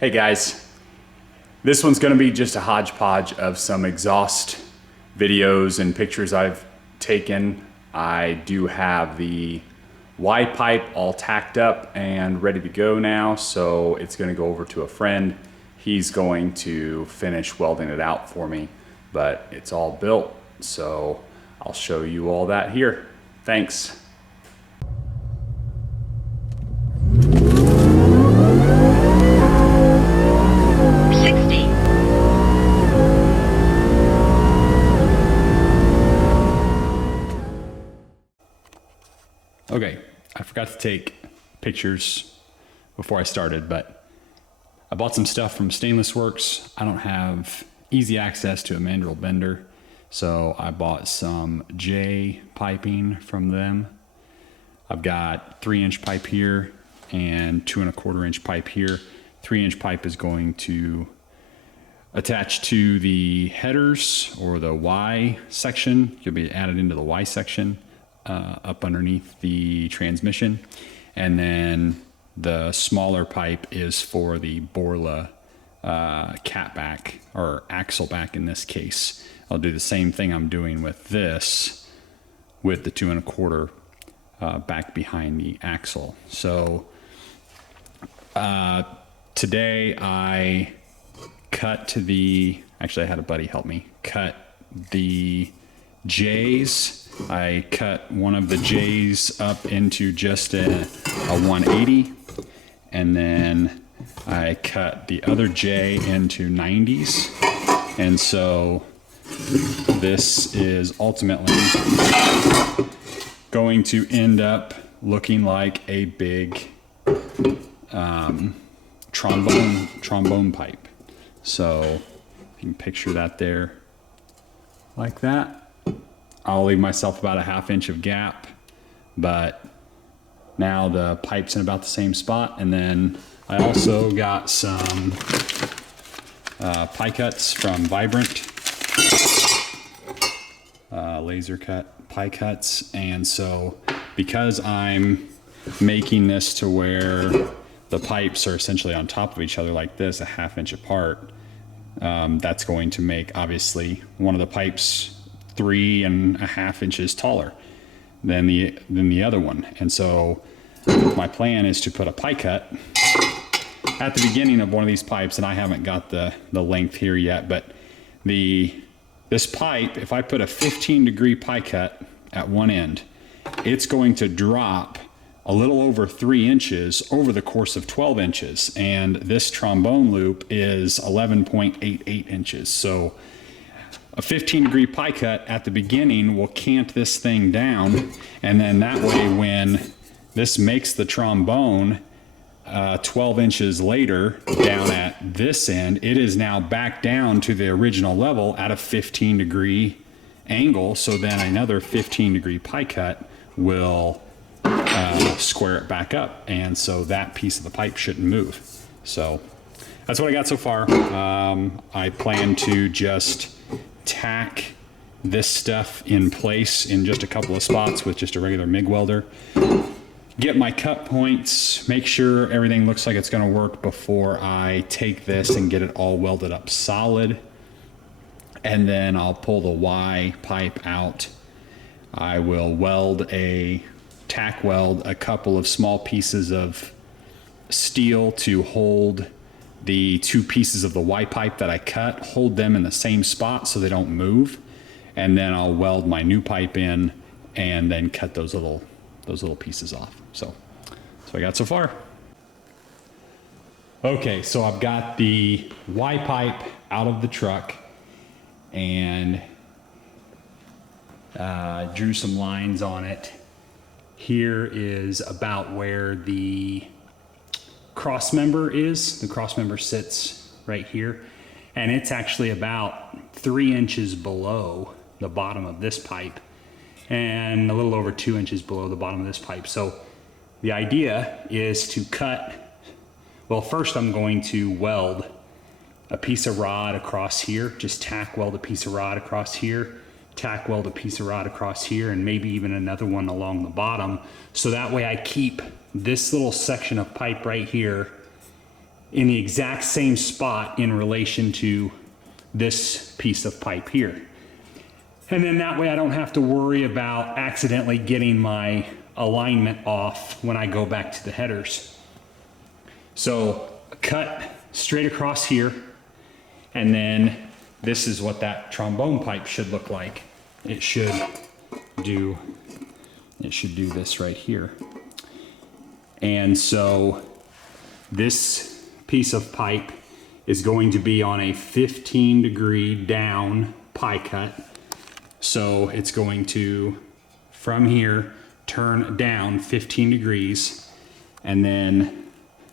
Hey guys, this one's going to be just a hodgepodge of some exhaust videos and pictures I've taken. I do have the Y pipe all tacked up and ready to go now, so it's going to go over to a friend. He's going to finish welding it out for me, but it's all built, so I'll show you all that here. Thanks. Okay, I forgot to take pictures before I started, but I bought some stuff from Stainless Works. I don't have easy access to a mandrel bender, so I bought some J piping from them. I've got 3-inch pipe here and 2 1/4-inch pipe here. 3-inch pipe is going to attach to the headers or the Y section. You'll be added into the Y section. Up underneath the transmission, and then the smaller pipe is for the Borla catback, or axle back in this case. I'll do the same thing I'm doing with this, with the 2 1/4 back behind the axle. So today I cut to the, actually I had a buddy help me cut the J's. I cut one of the J's up into just a 180, and then I cut the other J into 90s. And so this is ultimately going to end up looking like a big trombone pipe. So you can picture that there like that. I'll leave myself about a 1/2 inch of gap, but now the pipe's in about the same spot. And then I also got some pie cuts from Vibrant, laser cut pie cuts. And so because I'm making this to where the pipes are essentially on top of each other like this, a 1/2 inch apart, that's going to make obviously one of the pipes 3.5 inches taller than the other one. And so my plan is to put a pie cut at the beginning of one of these pipes, and I haven't got the length here yet, but this pipe, if I put a 15-degree pie cut at one end, it's going to drop a little over 3 inches over the course of 12 inches. And this trombone loop is 11.88 inches. So a 15-degree pie cut at the beginning will cant this thing down, and then that way when this makes the trombone 12 inches later down at this end, it is now back down to the original level at a 15-degree angle. So then another 15-degree pie cut will square it back up, and so that piece of the pipe shouldn't move. So that's what I got so far. I plan to just tack this stuff in place in just a couple of spots with just a regular MIG welder. Get my cut points, make sure everything looks like it's going to work before I take this and get it all welded up solid. And then I'll pull the Y pipe out. I will tack weld a couple of small pieces of steel to hold the 2 pieces of the Y pipe that I cut, hold them in the same spot so they don't move. And then I'll weld my new pipe in and then cut those little pieces off. So that's what I got so far. Okay, so I've got the Y pipe out of the truck and drew some lines on it. Here is about where the cross member is. The cross member sits right here, and it's actually about 3 inches below the bottom of this pipe and a little over 2 inches below the bottom of this pipe. So the idea is to cut, well, first I'm going to weld a piece of rod across here, just tack weld a piece of rod across here, tack weld a piece of rod across here, and maybe even another one along the bottom. So that way I keep this little section of pipe right here in the exact same spot in relation to this piece of pipe here. And then that way I don't have to worry about accidentally getting my alignment off when I go back to the headers. So cut straight across here, and then this is what that trombone pipe should look like. It should do this right here. And so this piece of pipe is going to be on a 15-degree down pie cut. So it's going to, from here, turn down 15 degrees, and then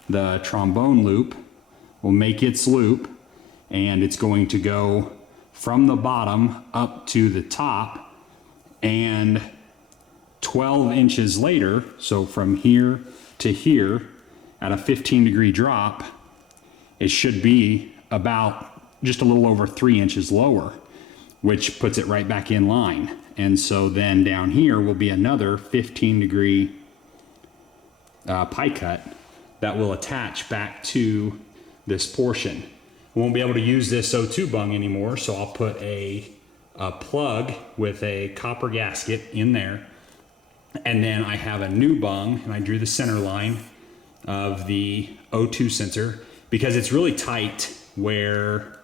the trombone loop will make its loop, and it's going to go from the bottom up to the top, and 12 inches later, so from here to here, at a 15-degree drop, it should be about just a little over 3 inches lower, which puts it right back in line. And so then down here will be another 15-degree pie cut that will attach back to this portion. I won't be able to use this O2 bung anymore, so I'll put a plug with a copper gasket in there. And then I have a new bung, and I drew the center line of the O2 sensor because it's really tight where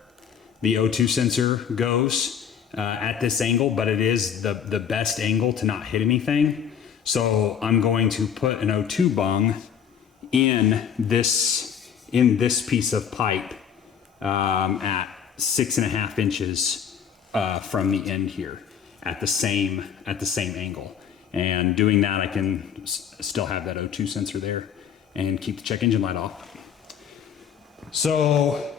the O2 sensor goes at this angle, but it is the best angle to not hit anything. So I'm going to put an O2 bung in this piece of pipe at 6.5 inches from the end here at the same angle. And doing that, I can still have that O2 sensor there and keep the check engine light off. So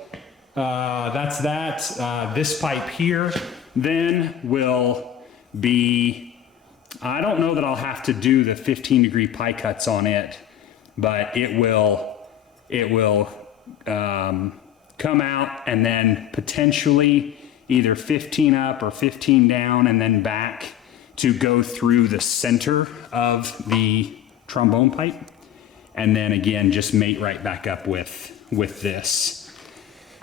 that's that. This pipe here then will be, I don't know that I'll have to do the 15-degree pie cuts on it, but it will come out and then potentially either 15 up or 15 down and then back to go through the center of the trombone pipe, and then again just mate right back up with this.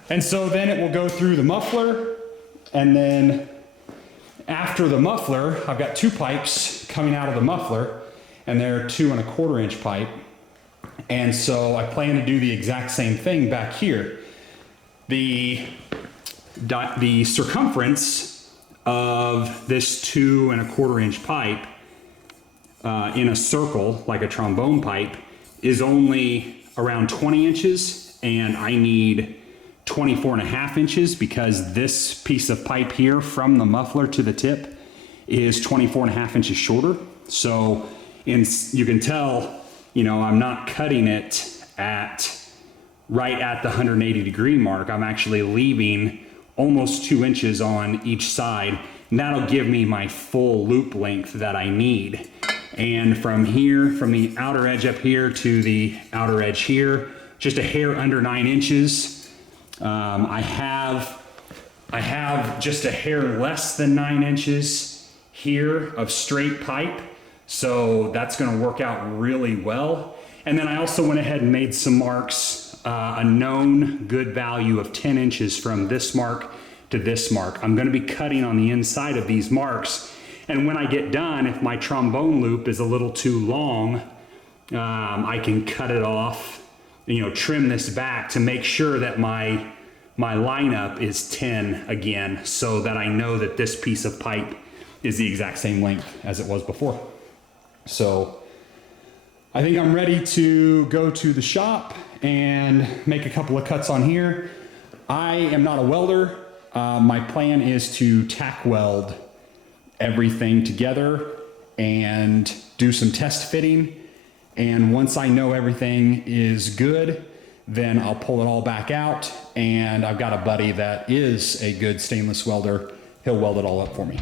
And so then it will go through the muffler, and then after the muffler, I've got 2 pipes coming out of the muffler, and they're 2¼ inch pipe. And so I plan to do the exact same thing back here. The circumference of this 2¼ inch pipe in a circle, like a trombone pipe, is only around 20 inches, and I need 24.5 inches because this piece of pipe here from the muffler to the tip is 24.5 inches shorter. So you can tell, I'm not cutting it right at the 180-degree mark. I'm actually leaving almost 2 inches on each side, and that'll give me my full loop length that I need. And from here, from the outer edge up here to the outer edge here, just a hair under 9 inches. I have just a hair less than 9 inches here of straight pipe, so that's going to work out really well. And then I also went ahead and made some marks, a known good value of 10 inches from this mark to this mark. I'm going to be cutting on the inside of these marks, and when I get done, if my trombone loop is a little too long, I can cut it off, trim this back to make sure that my lineup is 10 again, so that I know that this piece of pipe is the exact same length as it was before. So I think I'm ready to go to the shop and make a couple of cuts on here. I am not a welder. My plan is to tack weld everything together and do some test fitting. And once I know everything is good, then I'll pull it all back out. And I've got a buddy that is a good stainless welder. He'll weld it all up for me.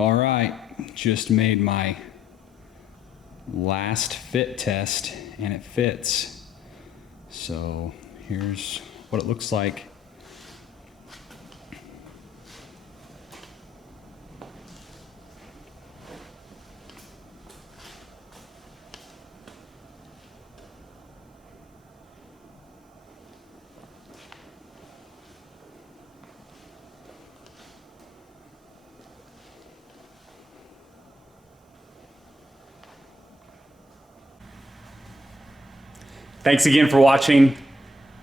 All right, just made my last fit test and it fits. So here's what it looks like. Thanks again for watching.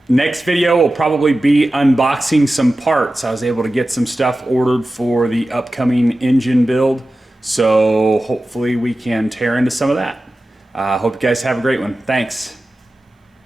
Next video will probably be unboxing some parts. I was able to get some stuff ordered for the upcoming engine build, so hopefully we can tear into some of that. Hope you guys have a great one. Thanks.